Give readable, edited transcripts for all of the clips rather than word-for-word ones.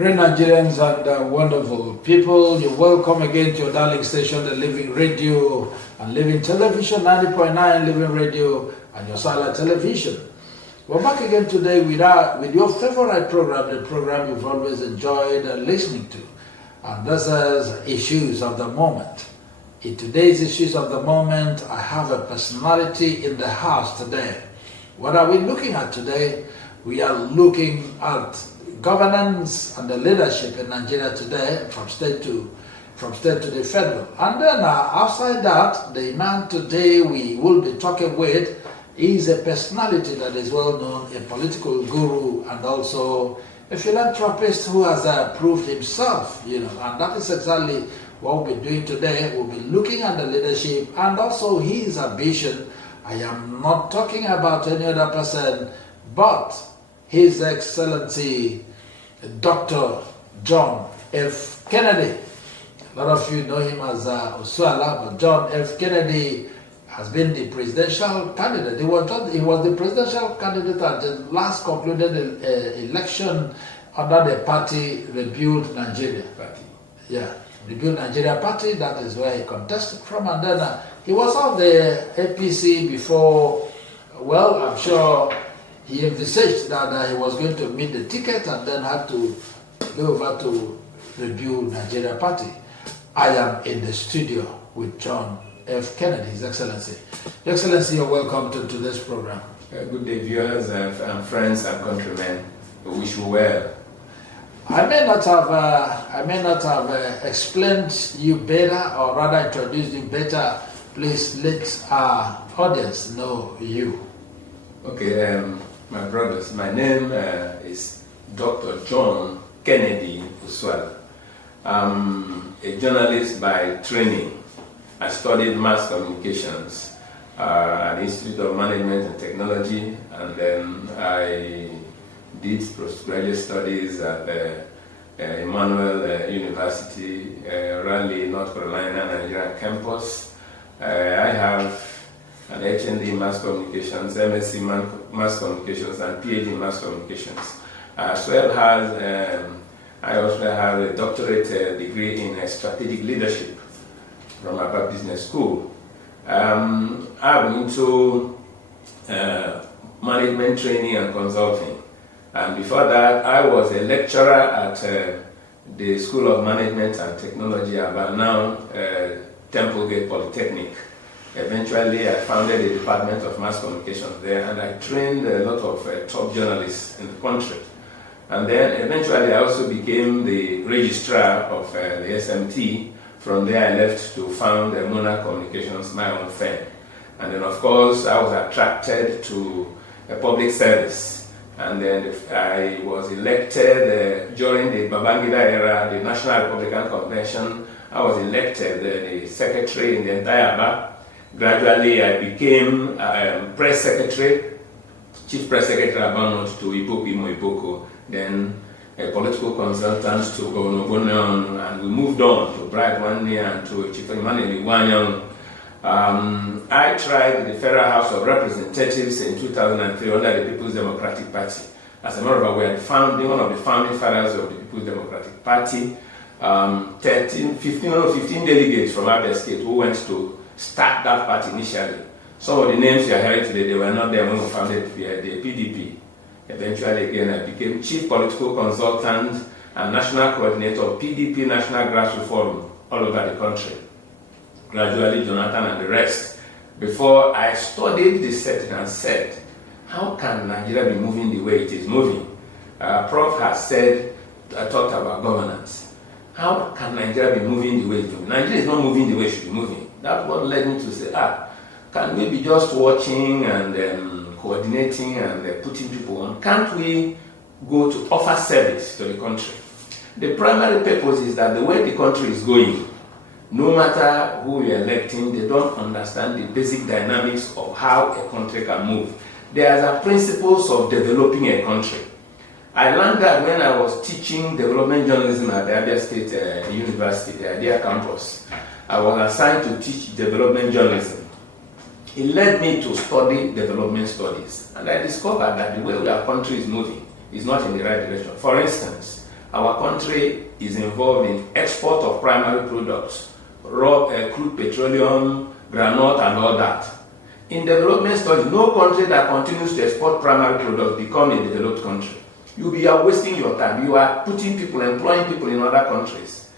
Great Nigerians and wonderful people, you're welcome again to your darling station, the Living Radio and Living Television, 90.9 Living Radio and your satellite television. We're back again today with your favorite program, the program you've always enjoyed listening to. And this is Issues of the Moment. In today's Issues of the Moment, I have a personality in the house today. What are we looking at today? We are looking at governance and the leadership in Nigeria today, from state to the federal. And then outside that, the man today we will be talking with is a personality that is well known, a political guru, and also a philanthropist who has proved himself, and that is exactly what we'll be doing today. We'll be looking at the leadership and also his ambition. I am not talking about any other person, but His Excellency Dr. John F. Kennedy. A lot of you know him as Osuala, but John F. Kennedy has been the presidential candidate. He was the presidential candidate at the last concluded election under the party Rebuild Nigeria Party. Yeah, Rebuild Nigeria Party, that is where he contested from. And then he was on the APC before, well, I'm sure he envisaged that he was going to meet the ticket and then had to go over to Rebuild Nigeria Party. I am in the studio with John F. Kennedy, His Excellency. Your Excellency, you're welcome to this program. Good day, viewers and friends and countrymen. We wish you well. I may not have explained you better, or rather introduced you better. Please let our audience know you. Okay, my brothers, my name is Dr. John Kennedy Osuala. I'm a journalist by training. I studied mass communications at the Institute of Management and Technology, and then I did postgraduate studies at Emmanuel University, Raleigh, North Carolina, Nigeria campus. I have an HND Mass Communications, MSc Mass Communications, and PhD in Mass Communications. As well as I also have a doctorate degree in strategic leadership from Harvard Business School. I'm into management training and consulting. And before that, I was a lecturer at the School of Management and Technology, but now Templegate Polytechnic. Eventually, I founded a department of mass communications there, and I trained a lot of top journalists in the country. And then eventually, I also became the registrar of the SMT. From there, I left to found Monarch Communications, my own firm. And then, of course, I was attracted to public service. And then I was elected during the Babangida era, the National Republican Convention. I was elected the secretary in the entire ABA. Gradually, I became press secretary, chief press secretary Abanot to Imo Ipoko, then a political consultant to Governor Bonon, and we moved on to Bright Wanni and to Chief Emmanuel Iwanyang. I tried the Federal House of Representatives in 2003 under the People's Democratic Party. As a matter of fact, we are one of the founding fathers of the People's Democratic Party. 15 delegates from Abia State who went to start that party initially. Some of the names you are hearing today, they were not there when we founded the PDP. Eventually, again, I became chief political consultant and national coordinator of PDP National Grassroots Forum all over the country. Gradually, Jonathan and the rest. Before I studied the setting and said, how can Nigeria be moving the way it is moving? Prof has said, talked about governance. How can Nigeria be moving the way it is moving? Nigeria is not moving the way it should be moving. That's what led me to say, can we be just watching and coordinating and putting people on? Can't we go to offer service to the country? The primary purpose is that the way the country is going, no matter who you're electing, they don't understand the basic dynamics of how a country can move. There are principles of developing a country. I learned that when I was teaching development journalism at the Abia State University, the IDEA campus. I was assigned to teach development journalism. It led me to study development studies. And I discovered that the way our country is moving is not in the right direction. For instance, our country is involved in export of primary products, raw crude petroleum, granite, and all that. In development studies, no country that continues to export primary products becomes a developed country. You are wasting your time. You are putting people, employing people in other countries.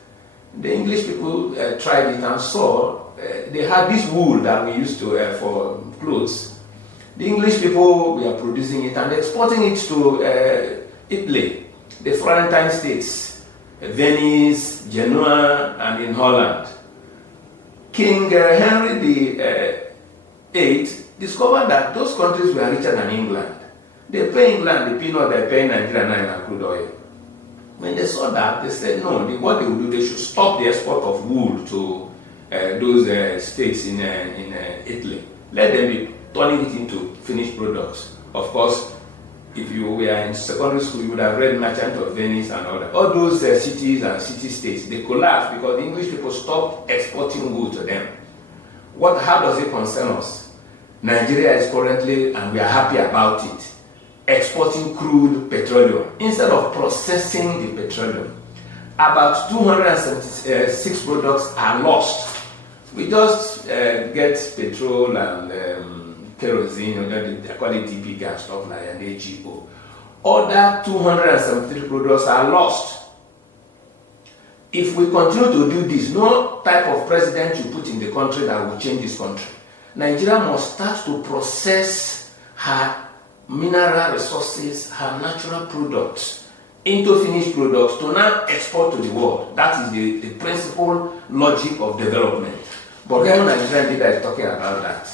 The English people tried it and saw they had this wool that we used to for clothes. The English people were producing it and exporting it to Italy, the Florentine states, Venice, Genoa, and in Holland. King Henry VIII discovered that those countries were richer than England. They pay England the peanut they pay Nigeria now in crude oil. When they saw that, they said no, what they would do, they should stop the export of wool to those states in Italy. Let them be turning it into finished products. Of course, if you were in secondary school, you would have read Merchant of Venice and all that. All those cities and city-states, they collapsed because the English people stopped exporting wool to them. How does it concern us? Nigeria is currently, and we are happy about it, exporting crude petroleum instead of processing the petroleum. About 276 products are lost. We just get petrol and kerosene, they call it DP gas, stuff like that, and AGO. Other 273 products are lost. If we continue to do this, no type of president you put in the country that will change this country. Nigeria must start to process her mineral resources, her natural products into finished products to now export to the world. That is the principal logic of development. But no Nigerian leader is talking about that.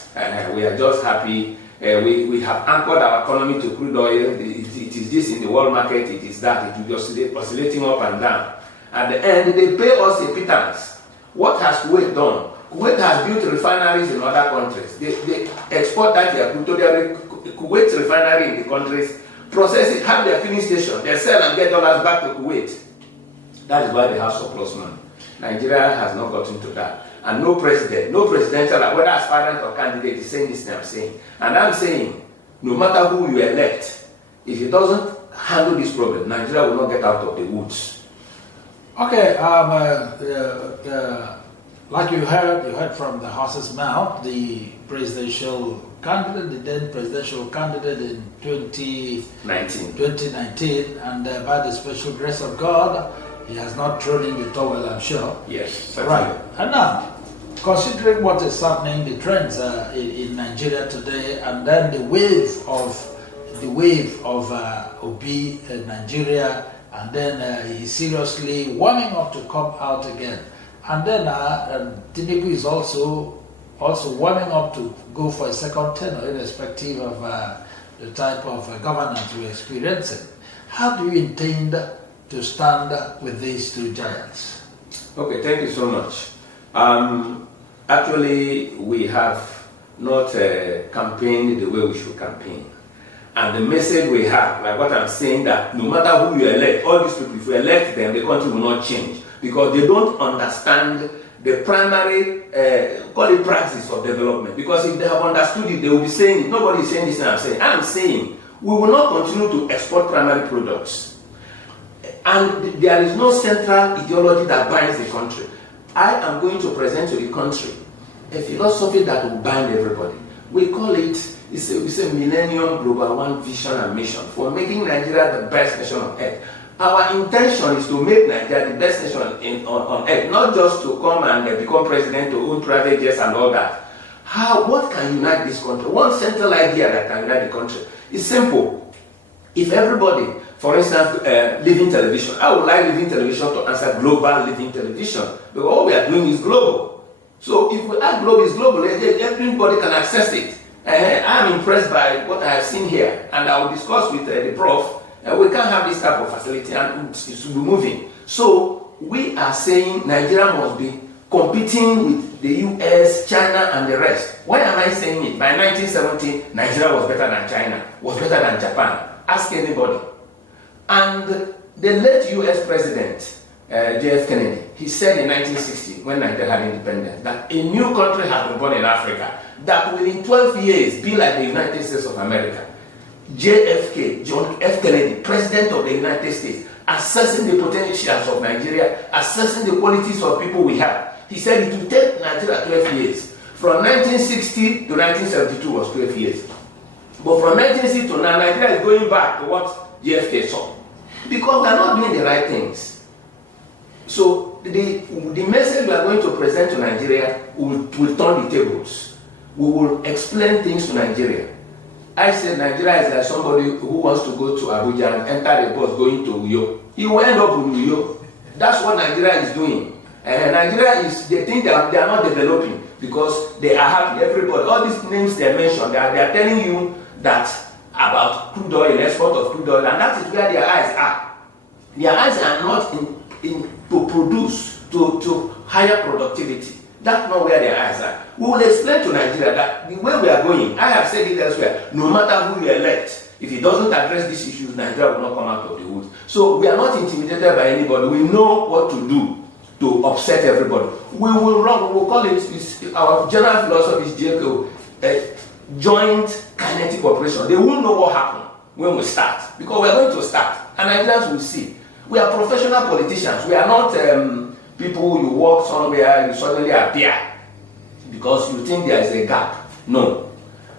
We are just happy. We have anchored our economy to crude oil. It is this in the world market, it is that. It will be oscillating up and down. At the end, they pay us a pittance. What has Kuwait done? Kuwait has built refineries in other countries. They export that their crude to their Kuwait refinery in the countries, process it, have their filling station, they sell and get dollars back to Kuwait. That is why they have surplus money. Nigeria has not gotten to that. And no presidential, whether aspirant or candidate, is saying this thing I'm saying. And I'm saying, no matter who you elect, if it doesn't handle this problem, Nigeria will not get out of the woods. Okay, like you heard from the horse's mouth, the presidential candidate, the then presidential candidate in 2019, and by the special grace of God, he has not thrown in the towel, I'm sure. Yes, certainly. Right. And now, considering what is happening, the trends in Nigeria today, and then the wave of Obi in Nigeria, and then he's seriously warming up to come out again. And then Tinubu is also warming up to go for a second tenure, irrespective of the type of governance we're experiencing. How do you intend to stand with these two giants? Okay, thank you so much. Actually, we have not campaigned the way we should campaign. And the message we have, like what I'm saying, that no matter who you elect, all these people, if you elect them, the country will not change. Because they don't understand the primary, call it practice of development. Because if they have understood it, they will be saying it. Nobody is saying this thing I'm saying. I'm saying we will not continue to export primary products. And there is no central ideology that binds the country. I am going to present to the country a philosophy that will bind everybody. We call it, it's a Millennium Global One vision and mission for making Nigeria the best nation on earth. Our intention is to make Nigeria the best nation on earth, not just to come and become president, to own private jets and all that. What can unite this country? One central idea that can unite the country is simple. If everybody, for instance, Living Television, I would like Living Television to answer global Living Television, because all we are doing is global. So if we add global is global, everybody can access it. I'm impressed by what I have seen here, and I will discuss with the prof. We can't have this type of facility, and it should be moving. So we are saying Nigeria must be competing with the US, China, and the rest. Why am I saying it? By 1970, Nigeria was better than China, was better than Japan. Ask anybody. And the late US president, J.F. Kennedy, he said in 1960, when Nigeria had independence, that a new country had been born in Africa that will in 12 years be like the United States of America. JFK, John F. Kennedy, President of the United States, assessing the potentials of Nigeria, assessing the qualities of people we have. He said it will take Nigeria 12 years. From 1960 to 1972 was 12 years. But from 1960 to now, Nigeria is going back to what JFK saw. Because we are not doing the right things. So the message we are going to present to Nigeria will turn the tables. We will explain things to Nigeria. I said Nigeria is like somebody who wants to go to Abuja and enter the bus going to Uyo. He will end up in Uyo. That's what Nigeria is doing. And Nigeria is, they think they are not developing because they are happy. Everybody, all these names they mentioned, they are telling you that about crude oil, export of crude oil, and that is where their eyes are. Their eyes are not in to produce, to higher productivity. That's not where their eyes are. We will explain to Nigeria that the way we are going, I have said it elsewhere, no matter who we elect, if he doesn't address these issues, Nigeria will not come out of the woods. So we are not intimidated by anybody. We know what to do to upset everybody. We will run, we will call it, our general philosophy is joint kinetic operation. They won't know what happened when we start, because we are going to start, and Nigerians will see. We are professional politicians. We are not people you walk somewhere, you suddenly appear because you think there is a gap. No.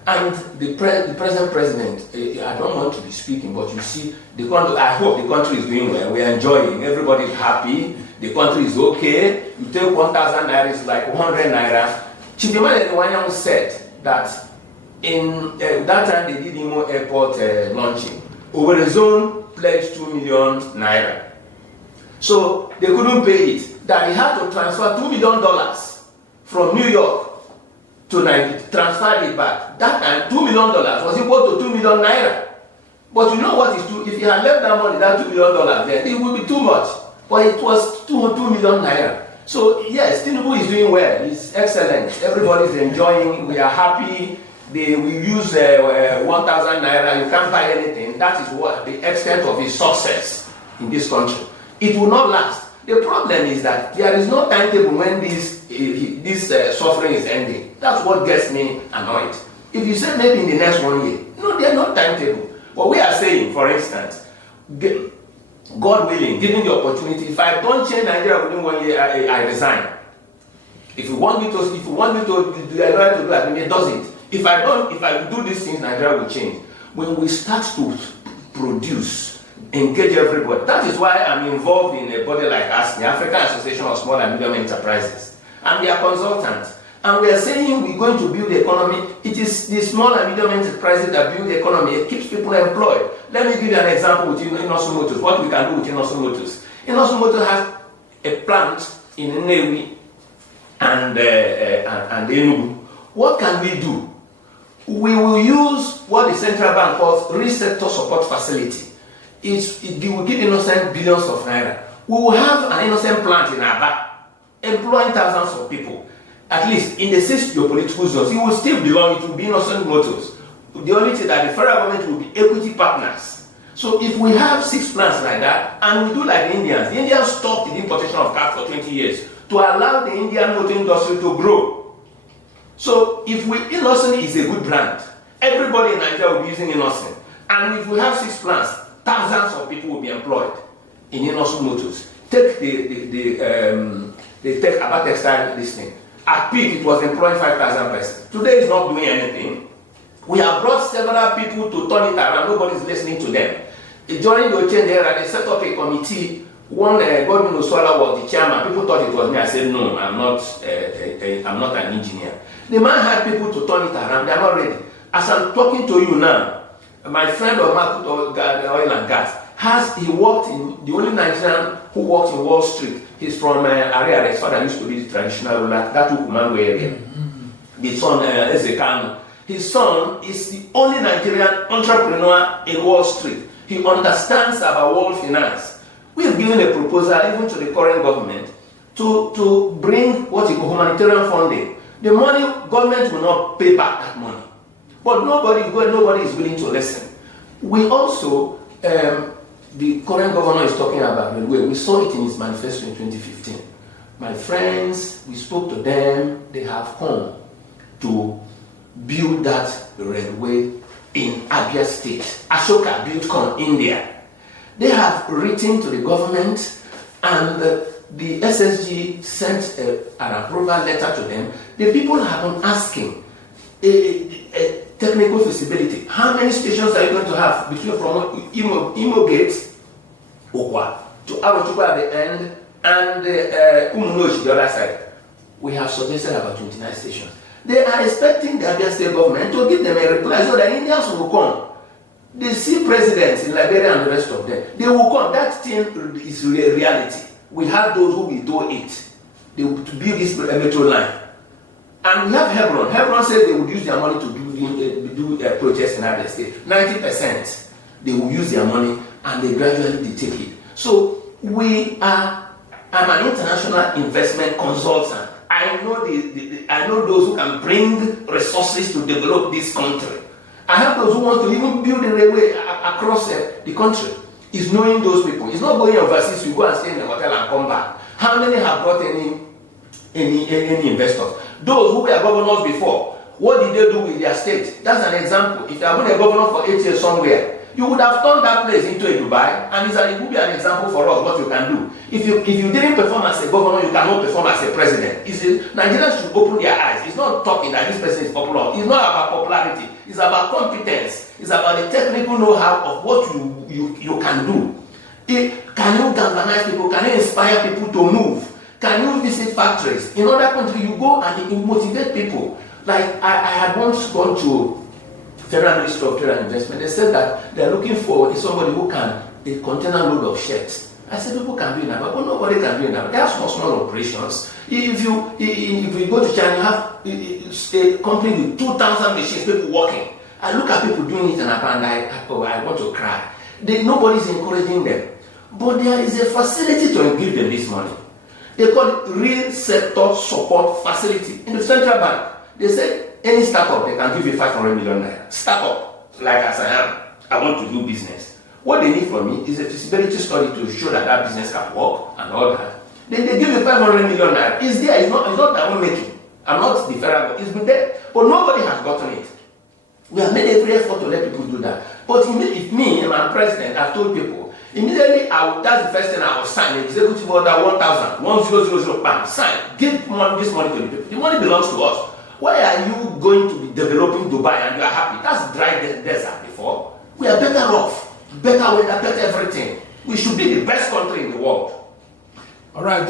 And the present president, I don't want to be speaking, but you see, I hope the country is doing well. We are enjoying. Everybody is happy. The country is okay. You take 1,000 naira, it's like 100 naira. Chief Emmanuel Iwanyang said that in that time they did Imo Airport launching. Oberezone pledged 2 million naira. So they couldn't pay it. That he had to transfer $2 million from New York to Nigeria, transfer it back. That time, $2 million was equal to 2 million naira. But you know what is true? If he had left that money, that $2 million there, it would be too much. But it was 2 million naira. So yes, Tinubu is doing well. It's excellent. Everybody is enjoying. We are happy. We use 1,000 naira. You can't buy anything. That is what the extent of his success in this country. It will not last. The problem is that there is no timetable when this suffering is ending. That's what gets me annoyed. If you say maybe in the next 1 year, no, there's no timetable. What we are saying, for instance, God willing, given the opportunity, if I don't change Nigeria within 1 year, I resign. If you want me to do it, does it. If I do these things, Nigeria will change. When we start to produce, engage everybody. That is why I'm involved in a body like us, the African Association of Small and Medium Enterprises. I'm their consultant. And we are saying we're going to build the economy. It is the small and medium enterprises that build the economy. It keeps people employed. Let me give you an example with Innoson Motors. What we can do with Innoson Motors. Innoson Motors has a plant in Nnewi and Enugu. What can we do? We will use what the central bank calls receptor support facility. It will give Innocent billions of naira. We will have an Innocent plant in Aba, employing thousands of people. At least in the 6 geopolitical zones, it will still belong, it will be Innocent Motors. The only thing that the federal government will be equity partners. So if we have 6 plants like that, and we do like the Indians stopped the importation of cars for 20 years to allow the Indian motor industry to grow. So if Innocent is a good brand, everybody in Nigeria will be using Innocent. And if we have 6 plants, thousands of people will be employed in Innoson Motors. Take take about textile listing. At peak, it was employing 5,000 persons. Today, it's not doing anything. We have brought several people to turn it around. Nobody is listening to them. During the change era, they set up a committee. One Godwin Oswala was the chairman. People thought it was me. I said, no, I'm not an engineer. The man had people to turn it around. They are not ready. As I'm talking to you now, my friend of Market Oil and Gas he worked in the only Nigerian who worked in Wall Street. He's from Ariara. His father used to be the traditional ruler, that Ukumango area. The son Ezekano. His son is the only Nigerian entrepreneur in Wall Street. He understands about world finance. We have given a proposal even to the current government to bring what you call humanitarian funding. The money, government will not pay back that money. But nobody is willing to listen. We also, the current governor is talking about railway. We saw it in his manifesto in 2015. My friends, we spoke to them. They have come to build that railway in Abia State, Ashoka Buildcon, India. They have written to the government, and the SSG sent an approval letter to them. The people have been asking a technical feasibility. How many stations are you going to have between from Imo Gate, Okwa, to Arochukwu at the end, and Umunochi the other side? We have suggested about 29 stations. They are expecting the Abia State government to give them a reply so that Indians will come. They see presidents in Liberia and the rest of them. They will come. That thing is reality. We have those who will do it. They will to build this metro line. And we have Hebron. Hebron said they would use their money to do a protest in Abia State. 90% they will use their money and they gradually take it. So I'm an international investment consultant. I know I know those who can bring resources to develop this country. I have those who want to even build a railway across the country. It's knowing those people. It's not going overseas, you go and stay in a hotel and come back. How many have brought any investors? Those who were governors before, what did they do with their state? That's an example. If you have been a governor for 8 years somewhere, you would have turned that place into a Dubai, and it would be an example for us what you can do. If you didn't perform as a governor, you cannot perform as a president. Nigerians should open their eyes. It's not talking that this person is popular. It's not about popularity. It's about competence. It's about the technical know-how of what you can do. Can you galvanize people? Can you inspire people to move? Can you visit factories? In other countries, you go and you motivate people. Like I had once gone to Federal Ministry of Trade and Investment. They said that they're looking for somebody who can a container load of shirts. I said people can do that, but nobody can do that. They have small operations. If you go to China, you have a company with 2,000 machines, people working. I look at people doing it and I want to cry. Nobody is encouraging them. But there is a facility to give them this money. They call it Real Sector Support Facility in the central bank. They say any startup, they can give you 500 million naira. Startup, like as I am, I want to do business. What they need from me is a feasibility study to show that that business can work and all that. Then they give you 500 million naira. It's there, it's not my own making. I'm not the Ferrari, it's been there. But nobody has gotten it. We have made every effort to let people do that. But if me, I'm president, I've told people, immediately that's the first thing I will sign, executive order 1,000, bam, sign. Give this money to the people. The money belongs to us. Why are you going to be developing Dubai and you are happy? That's dry desert before. We are better off, better weather, better everything. We should be the best country in the world. All right,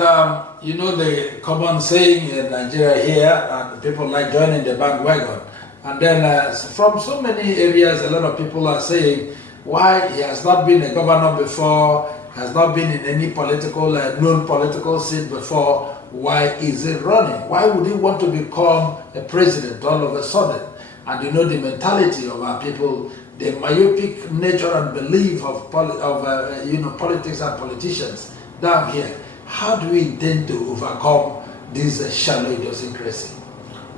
you know the common saying in Nigeria here, and people like joining the bandwagon. And then from so many areas, a lot of people are saying why he has not been a governor before, has not been in any political, known political seat before. Why is he running? Why would he want to become a president all of a sudden? And you know the mentality of our people, the myopic nature and belief of politics and politicians down here. How do we intend to overcome this shallow idiosyncrasy?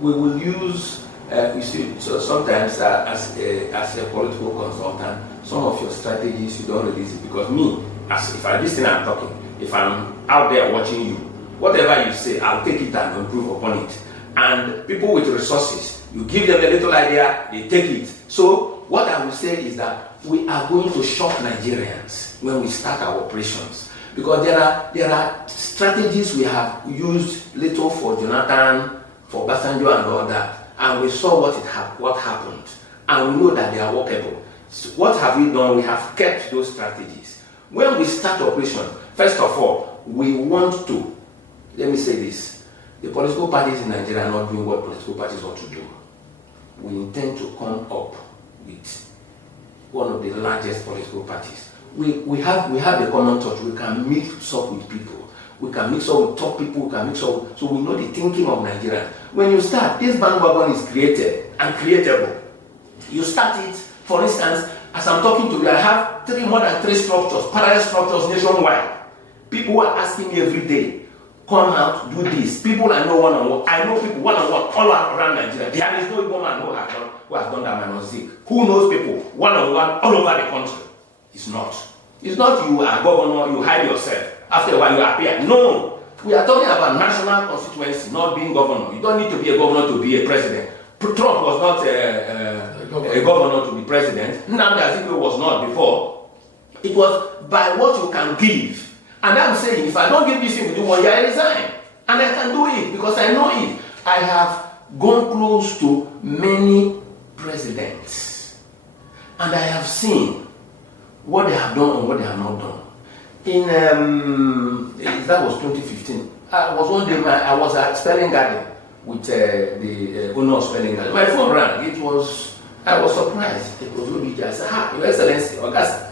We will use, you see, so sometimes as a political consultant, some of your strategies you don't release it because me, if I listen and talking, if I'm out there watching you, whatever you say, I'll take it and improve upon it. And people with resources, you give them a little idea, they take it. So what I will say is that we are going to shock Nigerians when we start our operations. Because there are strategies we have used little for Jonathan, for Basanjo and all that. And we saw what happened. And we know that they are workable. So what have we done? We have kept those strategies. When we start operation, first of all, we want to, let me say this, the political parties in Nigeria are not doing what political parties ought to do. We intend to come up with one of the largest political parties. We have a common touch. We can mix up with people. We can mix up with top people. We can mix up, so we know the thinking of Nigerians. When you start, this bandwagon is created and creatable. You start it, for instance, as I'm talking to you, I have more than three structures, parallel structures nationwide. People who are asking me every day, come out, do this. People I know one-on-one. I know people one-on-one all around Nigeria. There is no woman who has done that minus Zik. Who knows people one-on-one all over the country? It's not. It's not you are governor, you hide yourself. After a while you appear. No. We are talking about national constituency, not being governor. You don't need to be a governor to be a president. Trump was not a governor to be president. Nnamdi Azikiwe was not before. It was by what you can give. And I'm saying, if I don't give this thing within 1 year, I resign. And I can do it because I know it. I have gone close to many presidents. And I have seen what they have done and what they have not done. That was 2015. I was one day, I was at Spelling Garden with the owner of Spelling Garden. My phone rang. I was surprised. It was Obiji. I said, Your Excellency, Augusta.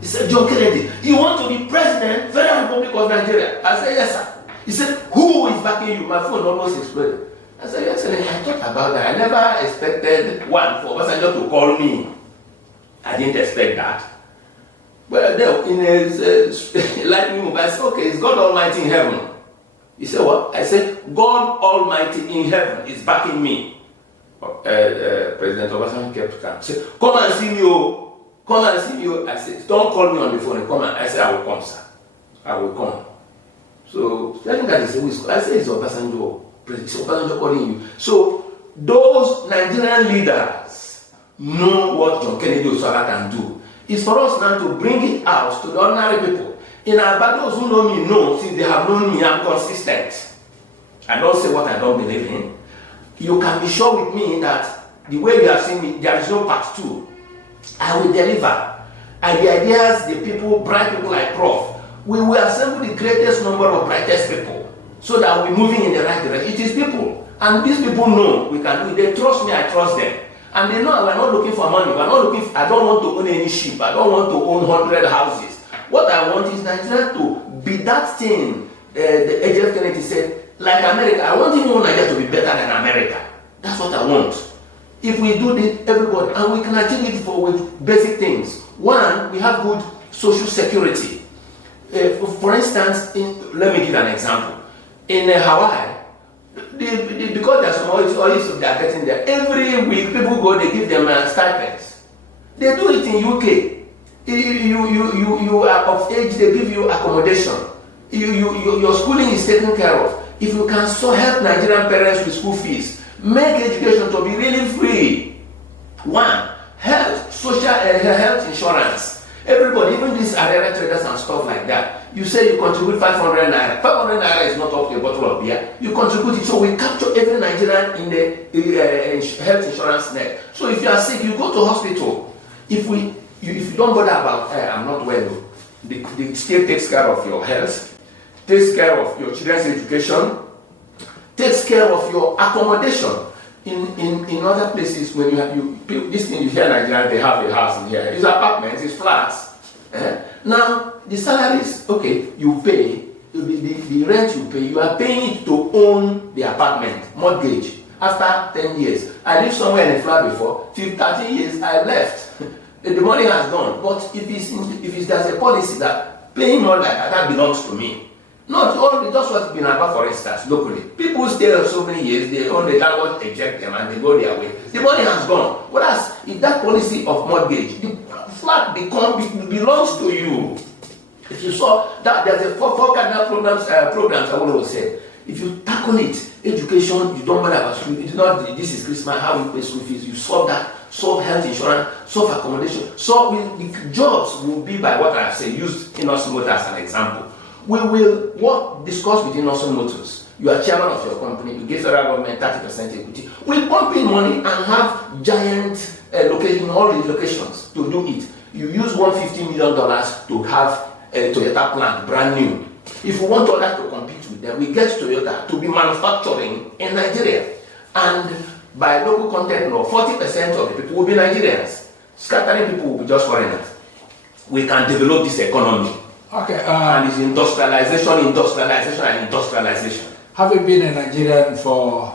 He said, John Kennedy, you want to be president, Federal Republic of Nigeria? I said, yes, sir. He said, who is backing you? My phone almost exploded. I said, Your Excellency, I thought about that. I never expected one for Obasanjo to call me. I didn't expect that. But in his lightning move, I said, okay, it's God Almighty in heaven. He said, what? I said, God Almighty in heaven is backing me. President Obasanjo kept calm. He said, come and see me, oh. Come and see me. I said, don't call me on the phone. Come and I said, I will come, sir. I will come. So, I think that is a whisper. I said, it's Obasanjo. It's Obasanjo calling you. So, those Nigerian leaders know what John Kennedy Osuala can do. It's for us now to bring it out to the ordinary people. In Aba, those who know me know, since they have known me, I'm consistent. I don't say what I don't believe in. You can be sure with me that the way you have seen me, there is no part 2. I will deliver. And the ideas, the people, bright people like Prof, we will assemble the greatest number of brightest people so that we're moving in the right direction. It is people. And these people know we can do it. They trust me, I trust them. And they know we're not looking for money. We're not looking for, I don't want to own any sheep. I don't want to own 100 houses. What I want is Nigeria to be that thing the AJF Kennedy said, like America. I want even Nigeria to be better than America. That's what I want. If we do this, everybody, and we can achieve it with basic things. One, we have good social security. For instance, let me give an example. In Hawaii, because there's some oils they are getting there, every week people go, they give them stipends. They do it in UK. You are of age, they give you accommodation. Your schooling is taken care of. If you can so help Nigerian parents with school fees, make education to be really free. One, health, social health insurance. Everybody, even these area traders and stuff like that, you say you contribute 500 naira. 500 naira is not up to a bottle of beer. You contribute it, so we capture every Nigerian in the health insurance net. So if you are sick, you go to hospital. If you don't bother about, I'm not well, the state takes care of your health, takes care of your children's education, takes care of your accommodation. In other places, when you have this thing you hear in Nigeria, they have a house in here. It's apartments, it's flats. Now the salaries, okay, you pay the rent you pay. You are paying it to own the apartment, mortgage. After 10 years, I lived somewhere in a flat before. 13 years, I left. The money has gone. But if there's a policy that paying more like that belongs to me. Not only just what's been about, for instance, locally. People stay there so many years, they own the landlord, eject them, and they go their way. The money has gone. Whereas, if that policy of mortgage, the flat belongs to you. If you saw that there's a four cardinal programs I want to say. If you tackle it, education, you don't matter about school. It's not this is Christmas, how you pay school fees. You solve that, solve health insurance, solve accommodation. So the jobs will be by what I've said, used Innoson Motors as an example. We will discuss with Innoson Motors. You are chairman of your company, you give federal government 30% equity. We'll pump in money and have giant location, all these locations to do it. You use $150 million to have a Toyota plant, brand new. If we want others to compete with them, we get Toyota to be manufacturing in Nigeria. And by local content law, 40% of the people will be Nigerians. Scattering people will be just foreigners. We can develop this economy. Okay. And it's industrialization. Having been a Nigerian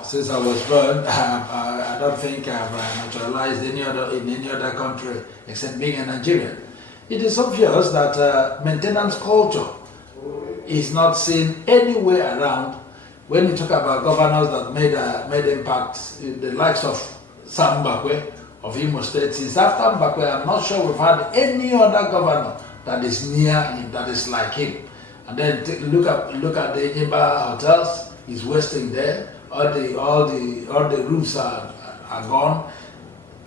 since I was born, I don't think I've naturalized in any other country except being a Nigerian. It is obvious that maintenance culture is not seen anywhere around. When you talk about governors that made impacts, the likes of Sam Mbakwe of Imo State, since after Mbakwe, I'm not sure we've had any other governor that is near him, that is like him. And then look at the Imba hotels. He's wasting there. All the rooms are gone.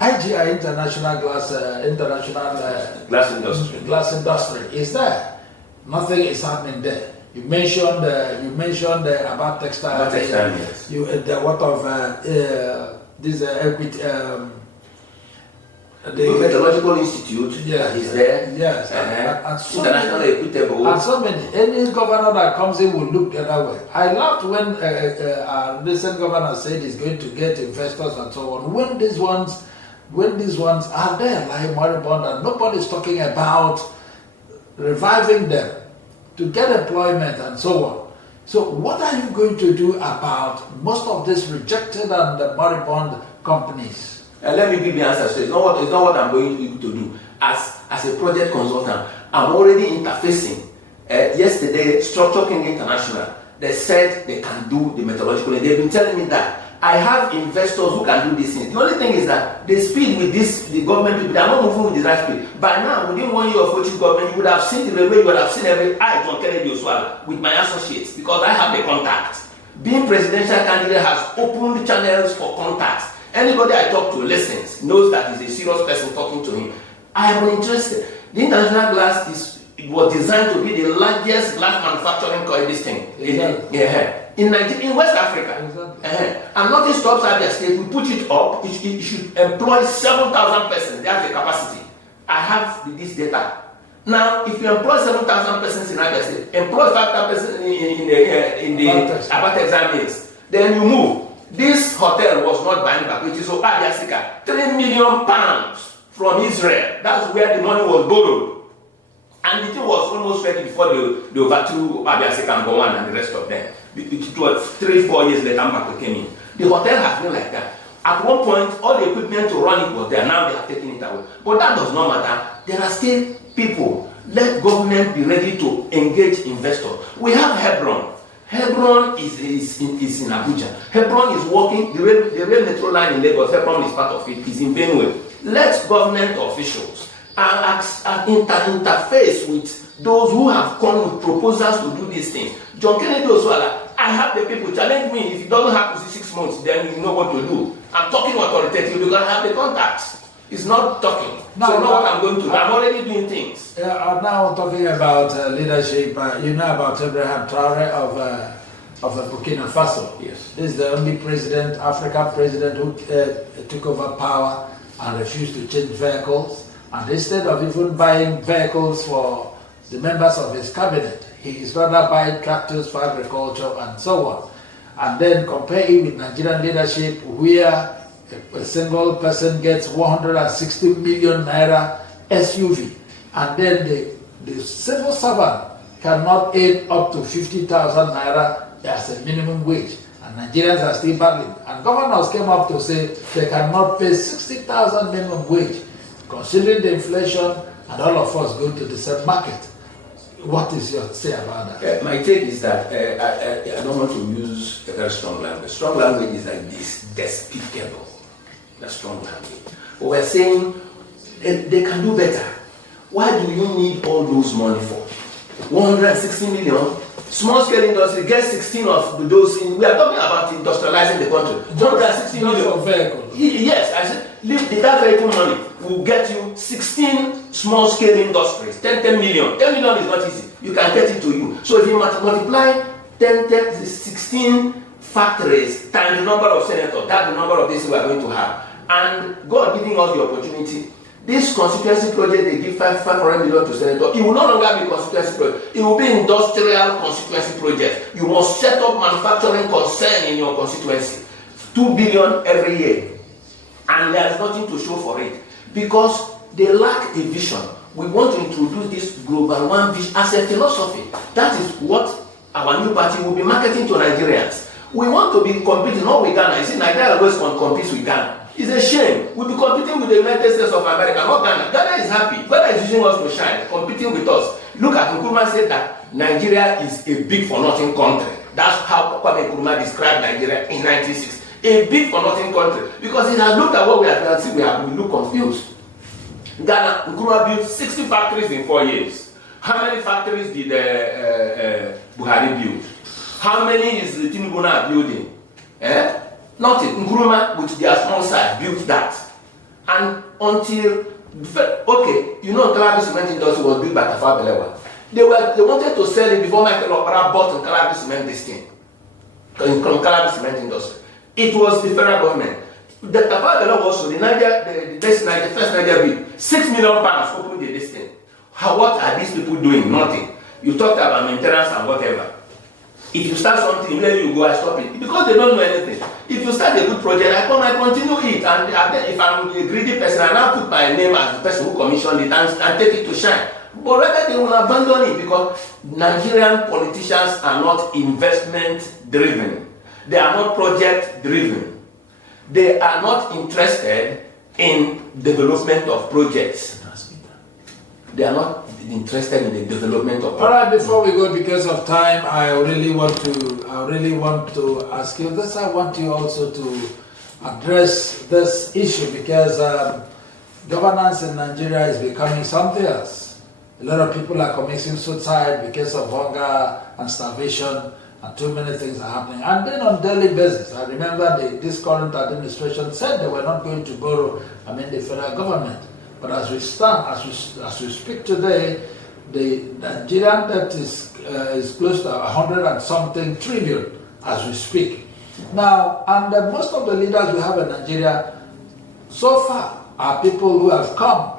IGI, International Glass industry. Glass industry is there. Nothing is happening there. You mentioned about textile. About textile, yes. What of this equity? The Meteorological Institute is there. Yes, and so International Equitable. And so many. Any governor that comes in will look the other way. I laughed when our recent governor said he's going to get investors and so on. When these ones are there, like moribund, and nobody's talking about reviving them to get employment and so on. So what are you going to do about most of these rejected and moribund companies? Let me give you the answer. So it's not what I'm going to do. As a project consultant, I'm already interfacing. Yesterday, Structure King International, they said they can do the meteorological. They've been telling me that I have investors who can do this thing. The only thing is that the speed with the government people, they are not moving with the right speed. By now, within 1 year of Fuji government, you would have seen the railway, you would have seen John Kennedy Oswald with my associates, because I have the contacts. Being presidential candidate has opened channels for contacts. Anybody I talk to listens, knows that he's a serious person talking to him. I am interested. The International Glass was designed to be the largest glass manufacturing in Nigeria, in West Africa. And nothing stops Abia State. We put it up. It should employ 7,000 persons. That's the capacity. I have this data. Now, if you employ 7,000 persons in Abia State, employ 5,000 persons in the Abate examines, then you move. This hotel was not buying back, which is Abia Sika, £3 million from Israel. That's where the money was borrowed. And the thing was almost ready before they overthrew Abia Sika and Gowan and the rest of them. It was 3-4 years later, Mbako came in. The hotel has been like that. At one point, all the equipment to run it was there. Now they have taken it away. But that does not matter. There are still people. Let government be ready to engage investors. We have Hebron. Hebron is in Abuja. Hebron is working, the rail metro line in Lagos, Hebron is part of it, is in Benue. Let government officials interface with those who have come with proposals to do these things. John Kennedy Oswald, I have the people challenge me. If it doesn't happen in 6 months, then you know what to do. I'm talking authoritatively because I have the contacts. It's not talking. No, so know what I'm going to do. I'm already doing things. I'm now talking about leadership. You know about Ibrahim Traore of Burkina Faso. Yes. This is the only president, African president, who took over power and refused to change vehicles. And instead of even buying vehicles for the members of his cabinet, he is rather buying tractors for agriculture and so on. And then compare it with Nigerian leadership, where a single person gets 160 million naira SUV, and then the civil servant cannot earn up to 50,000 naira as a minimum wage, and Nigerians are still battling. And governors came up to say they cannot pay 60,000 minimum wage, considering the inflation and all of us go to the same market. What is your say about that? My take is that I don't want to use a very strong language. Strong language is like this: despicable. That's strong language. But we're saying they can do better. Why do you need all those money for? 160 million? Small scale industry gets 16 of those. We are talking about industrializing the country. 160 million for vehicles. Yes, I said that vehicle money will get you 16 small scale industries. 10 million. 10 million is not easy. You can get it to you. So if you multiply 16 factories times the number of senators, that's the number of things we are going to have. And God giving us the opportunity. This constituency project, they give 500 million to senators. It will no longer be constituency project. It will be industrial constituency project. You must set up manufacturing concern in your constituency. 2 billion every year. And there is nothing to show for it. Because they lack a vision. We want to introduce this global one vision as a philosophy. That is what our new party will be marketing to Nigerians. We want to be competing not with Ghana. You see, Nigeria always competes with Ghana. It's a shame. We'll be competing with the United States of America, not Ghana. Ghana is happy. Ghana is using us to shine, competing with us. Look at Nkrumah said that Nigeria is a big for nothing country. That's how Kwame Nkrumah described Nigeria in 1960. A big for nothing country. Because he has looked at what we are trying to see, we look confused. Ghana, Nkrumah built 60 factories in 4 years. How many factories did Buhari build? How many is the Tinubu now building? Nothing. Nkrumah, with their small size, built that. And until, okay, you know, Calabi cement industry was built by Tafawa Balewa. They wanted to sell it before Michael Okpara bought Calabi cement this thing. In Calabi cement industry. It was the federal government. The Tafawa Balewa also, the first Niger bill, 6 million pounds opened this thing. What are these people doing? Nothing. You talked about maintenance and whatever. If you start something, where you go, I stop it. Because they don't know anything. If you start a good project, I continue it. And if I'm a greedy person, I now put my name as the person who commissioned it and take it to shine. But rather they will abandon it because Nigerian politicians are not investment driven. They are not project driven. They are not interested in development of projects. They are not interested in the development of. All right, before we go, because of time, I really want to ask you this. I want you also to address this issue because governance in Nigeria is becoming something else. A lot of people are committing suicide because of hunger and starvation, and too many things are happening. And then on daily basis, I remember this current administration said they were not going to borrow, the federal government. But as we stand, as we speak today, the Nigerian debt is close to 100 and something trillion as we speak. Now, and most of the leaders we have in Nigeria so far are people who have come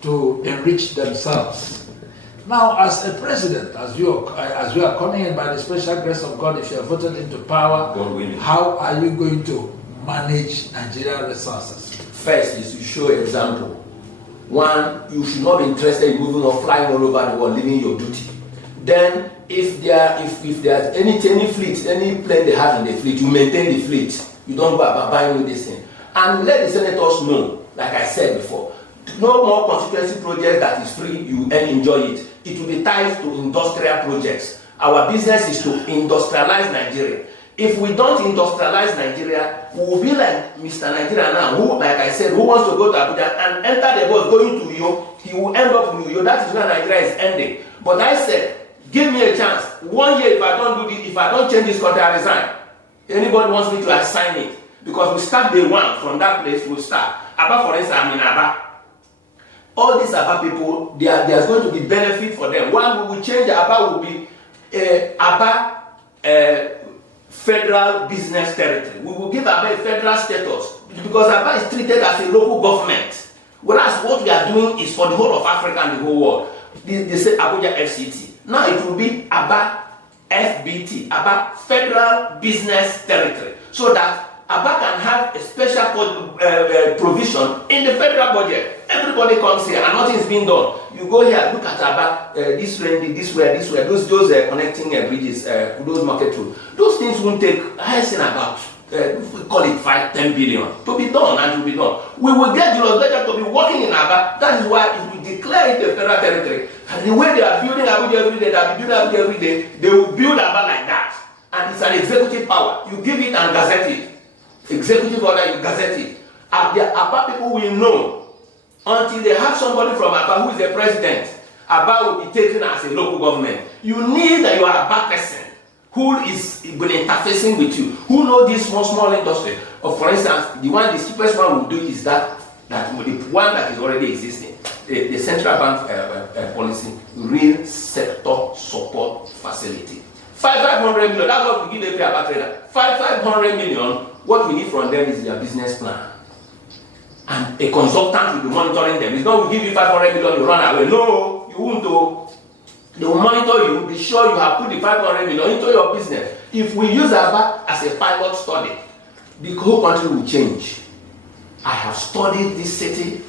to enrich themselves. Now, as a president, as you are coming in by the special grace of God, if you are voted into power, how are you going to manage Nigerian resources? First is to show example. One, you should not be interested in moving or flying all over the world, leaving your duty. Then, if there's any fleet, any plane they have in the fleet, you maintain the fleet. You don't go about buying this thing. And let the senators know, like I said before, no more constituency project that is free, you enjoy it. It will be tied to industrial projects. Our business is to industrialize Nigeria. If we don't industrialize Nigeria, we will be like Mr. Nigeria now, who, like I said, who wants to go to Abuja and enter the bus going to Uyo, he will end up in Uyo. That is where Nigeria is ending. But I said, give me a chance. 1 year, if I don't do this, if I don't change this country, I resign. Anybody wants me to assign it? Because we start day one from that place, we'll start. Aba, for instance, I'm in Aba. All these Aba people, there's going to be benefit for them. One, we will change Aba, will be Aba federal business territory. We will give Aba a federal status because Aba is treated as a local government. Whereas what we are doing is for the whole of Africa and the whole world. They say Abuja FCT. Now it will be Aba FBT, Aba Federal Business Territory, so that Aba can have a special provision in the federal budget. Everybody comes here and nothing is being done. You go here, look at Aba, this way, those connecting bridges, those market roads. Those things won't take, I have seen about, we call it 5-10 billion to be done, and to be done. We will get the legislature to be working in Aba. That is why if we declare it a federal territory, and the way they are building Abuja every day, they will build Aba like that. And it's an executive power. You give it and gazette it. Executive order, you gazette it. The Aba people will know until they have somebody from Aba who is the president. Aba will be taken as a local government. You need your Aba person who is going to interfacing with you, who know this small industry. Or for instance, the cheapest one will do is that the one that is already existing, the central bank policy, real sector support facility. 500 million, that's what we give every Aba trader. 500 million, what we need from them is their business plan. And a consultant will be monitoring them. It's not we give you 500 million, you run away. No, you won't do. They will monitor you, be sure you have put the 500 million into your business. If we use Aba as a pilot study, the whole country will change. I have studied this city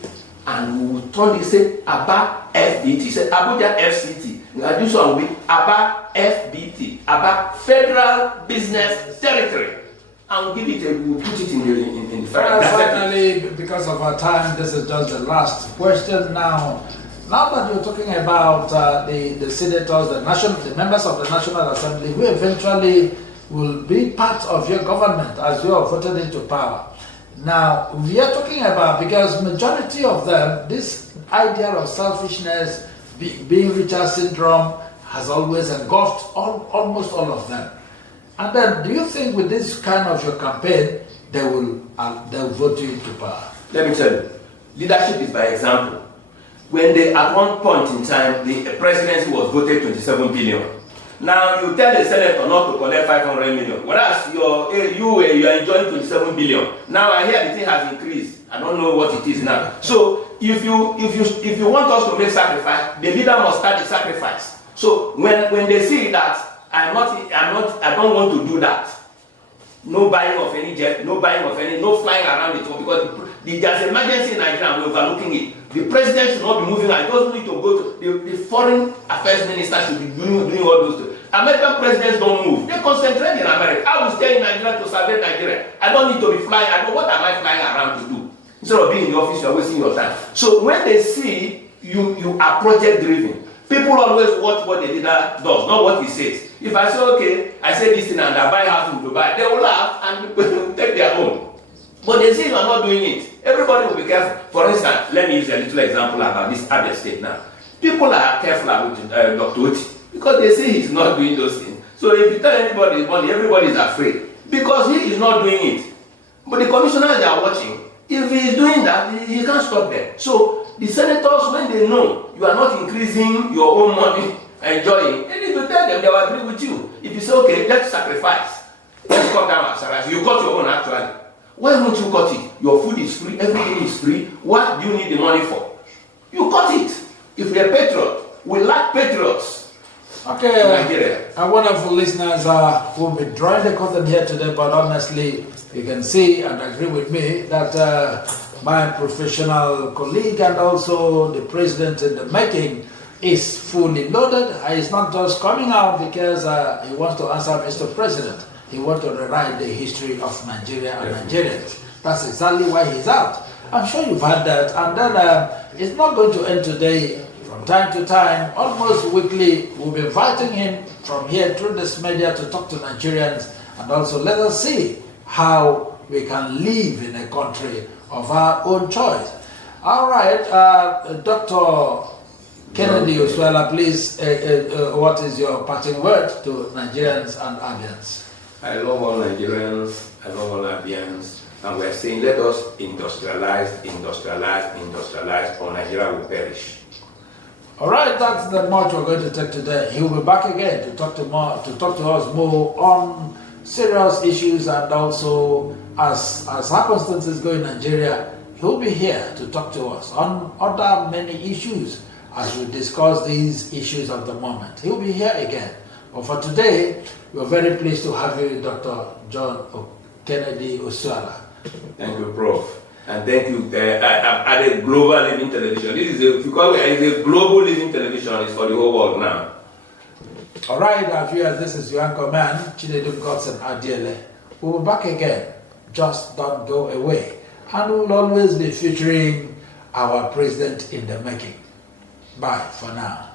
and we will turn this city Aba FBT. Say Abuja FCT. This one will be Aba FBT, Aba Federal Business Territory. And we'll give it we'll put it in the federal. Finally, because of our time, this is just the last question now. Now that you're talking about the senators, the members of the National Assembly, who eventually will be part of your government as you are voted into power. Now, we are talking about, because majority of them, this idea of selfishness, being Richard syndrome, has always engulfed almost all of them. And then, do you think with this kind of your campaign, they will vote you into power? Let me tell you, Leadership is by example. When at one point in time, the presidency was voted 27 billion. Now you tell the senator not to collect 500 million, whereas you are enjoying 27 billion. Now I hear the thing has increased. I don't know what it is now. So if you want us to make sacrifice, the leader must start the sacrifice. So when they see that I don't want to do that. No buying of any jet, no flying around it, because there's an emergency in Nigeria and we're overlooking it. The president should not be moving. I don't need to go to the foreign affairs minister should be doing all those things. American presidents don't move. They concentrate in America. I will stay in Nigeria to survey Nigeria. I don't need to be flying. What am I flying around to do? Instead of being in the office, you're wasting your time. So when they see you are project driven, people always watch what the leader does, not what he says. If I say, okay, I say this thing and I buy house in Dubai, they will laugh and take their own. But they say you are not doing it. Everybody will be careful. For instance, let me use a little example about this Abia State now. People are careful with Dr. Oti because they say he's not doing those things. So if you tell anybody money, everybody is afraid because he is not doing it. But the commissioners they are watching, if he is doing that, he can't stop them. So the senators, when they know you are not increasing your own money, enjoying, and if you tell them, they will agree with you. If you say, okay, let's sacrifice, let's cut down our salaries, you cut your own actually. Why won't you cut it? Your food is free, everything is free. What do you need the money for? You cut it. If you're a patriot, we lack patriots. Okay, our wonderful listeners will be drawing the curtain here today, but honestly, you can see and agree with me that my professional colleague and also the president in the making is fully loaded. He's not just coming out because he wants to answer Mr. President. He wants to rewrite the history of Nigeria and Nigerians. That's exactly why he's out. I'm sure you've heard that. And then it's not going to end today. From time to time, almost weekly, we'll be inviting him from here through this media to talk to Nigerians and also let us see how we can live in a country of our own choice. All right, Dr. Kennedy Osuala, please, what is your parting word to Nigerians and Abians? I love all Nigerians, I love all Abians, and we're saying let us industrialize, or Nigeria will perish. All right, that's the much we're going to take today. He'll be back again to talk to us more on serious issues, and also as circumstances go in Nigeria, he'll be here to talk to us on other many issues as we discuss these issues of the moment. He'll be here again. But for today, we're very pleased to have you, Dr. John Kennedy Osuala. Thank you, Prof. And thank you. I've added Global Living Television. This is because it's a global living television. It's for the whole world now. All right, our viewers, this is your anchor man, Chinedu Godson Adiele. We'll be back again. Just don't go away. And we'll always be featuring our president in the making. Bye for now.